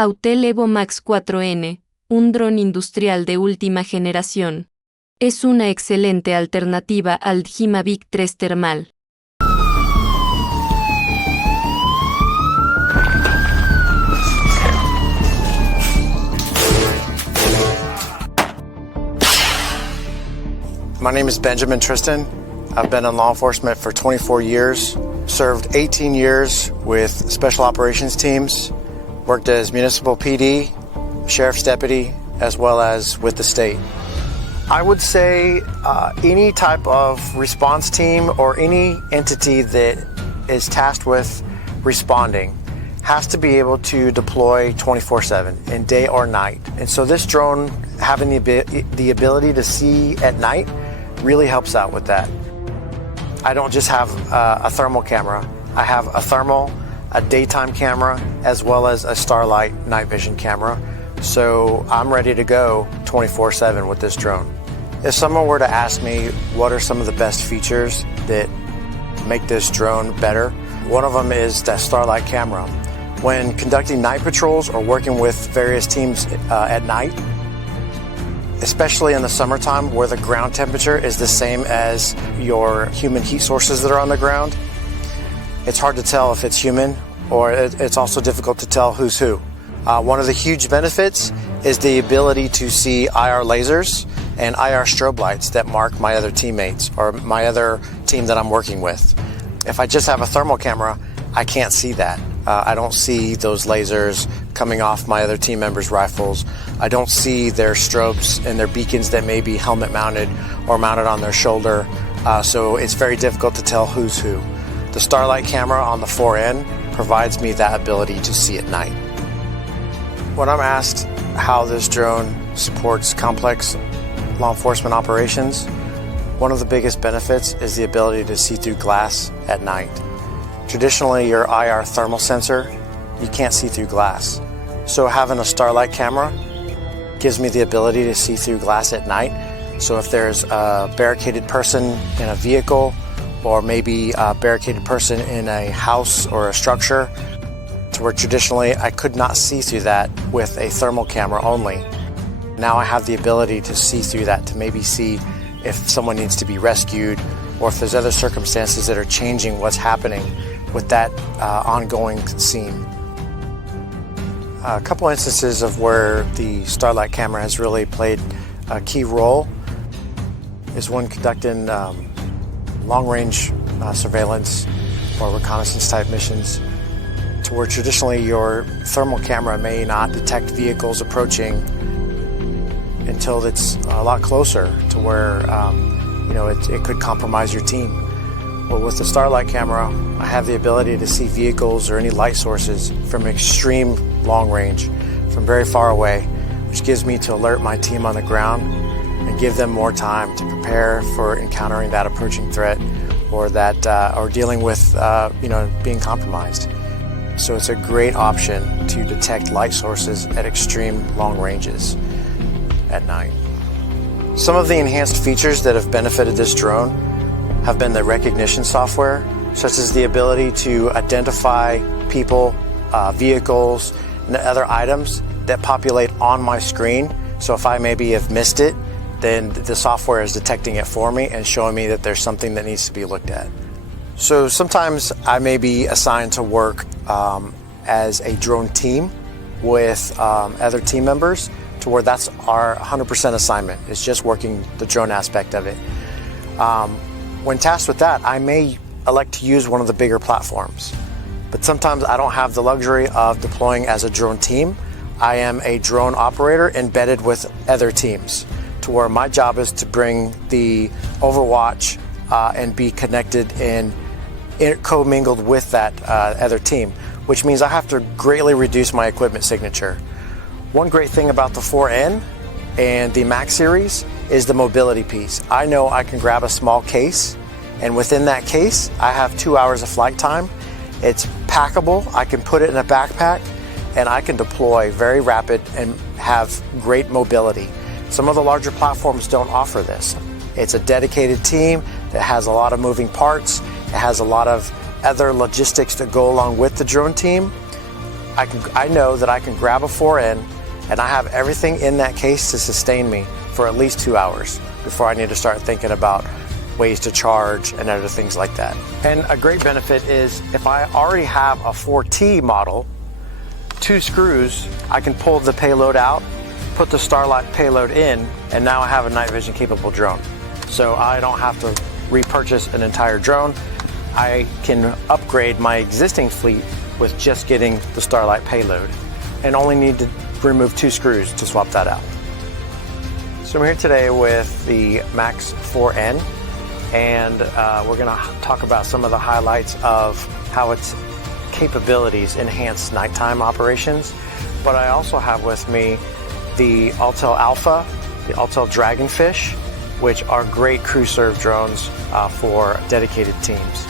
AUTEL EVO MAX 4N, un dron industrial de última generación. Es una excelente alternativa al DJI MAVIC 3 termal. My name is Benjamin Tristan. I've been in law enforcement for 24 years, served 18 years with special operations teams, worked as municipal PD, sheriff's deputy, as well as with the state. I would say any type of response team or any entity that is tasked with responding has to be able to deploy 24/7 in day or night. And so this drone having the ability to see at night really helps out with that. I don't just have a thermal camera. I have a thermal, a daytime camera, as well as a Starlight night vision camera. So I'm ready to go 24/7 with this drone. If someone were to ask me what are some of the best features that make this drone better, one of them is that Starlight camera. When conducting night patrols or working with various teams at night, especially in the summertime where the ground temperature is the same as your human heat sources that are on the ground, it's hard to tell if it's human, or it's also difficult to tell who's who. One of the huge benefits is the ability to see IR lasers and IR strobe lights that mark my other teammates or my other team that I'm working with. If I just have a thermal camera, I can't see that. I don't see those lasers coming off my other team members' rifles. I don't see their strobes and their beacons that may be helmet mounted or mounted on their shoulder. So it's very difficult to tell who's who. The Starlight camera on the 4N provides me that ability to see at night. When I'm asked how this drone supports complex law enforcement operations, one of the biggest benefits is the ability to see through glass at night. Traditionally, your IR thermal sensor, you can't see through glass. So having a Starlight camera gives me the ability to see through glass at night. So if there's a barricaded person in a vehicle, or maybe a barricaded person in a house or a structure, to where traditionally I could not see through that with a thermal camera only. Now I have the ability to see through that, to maybe see if someone needs to be rescued, or if there's other circumstances that are changing what's happening with that ongoing scene. A couple instances of where the Starlight camera has really played a key role is when conducting long-range surveillance or reconnaissance type missions, to where traditionally your thermal camera may not detect vehicles approaching until it's a lot closer to where it could compromise your team. Well, with the Starlight camera, I have the ability to see vehicles or any light sources from extreme long range, from very far away, which gives me to alert my team on the ground and give them more time to prepare for encountering that approaching threat, or dealing with being compromised. So it's a great option to detect light sources at extreme long ranges at night. Some of the enhanced features that have benefited this drone have been the recognition software, such as the ability to identify people, vehicles, and other items that populate on my screen. So if I maybe have missed it, then the software is detecting it for me and showing me that there's something that needs to be looked at. So sometimes I may be assigned to work as a drone team with other team members, to where that's our 100% assignment. It's just working the drone aspect of it. When tasked with that, I may elect to use one of the bigger platforms. But sometimes I don't have the luxury of deploying as a drone team. I am a drone operator embedded with other teams, to where my job is to bring the overwatch and be connected and commingled with that other team, which means I have to greatly reduce my equipment signature. One great thing about the 4N and the Max series is the mobility piece. I know I can grab a small case, and within that case, I have 2 hours of flight time. It's packable. I can put it in a backpack, and I can deploy very rapid and have great mobility. Some of the larger platforms don't offer this. It's a dedicated team that has a lot of moving parts. It has a lot of other logistics that go along with the drone team. I know that I can grab a 4N and I have everything in that case to sustain me for at least 2 hours before I need to start thinking about ways to charge and other things like that. And a great benefit is if I already have a 4T model, 2 screws, I can pull the payload out, put the Starlight payload in, and now I have a night vision capable drone. So I don't have to repurchase an entire drone. I can upgrade my existing fleet with just getting the Starlight payload and only need to remove 2 screws to swap that out. So I'm here today with the Max 4N, and we're going to talk about some of the highlights of how its capabilities enhance nighttime operations. But I also have with me the AUTEL Alpha, the AUTEL Dragonfish, which are great crew serve drones for dedicated teams.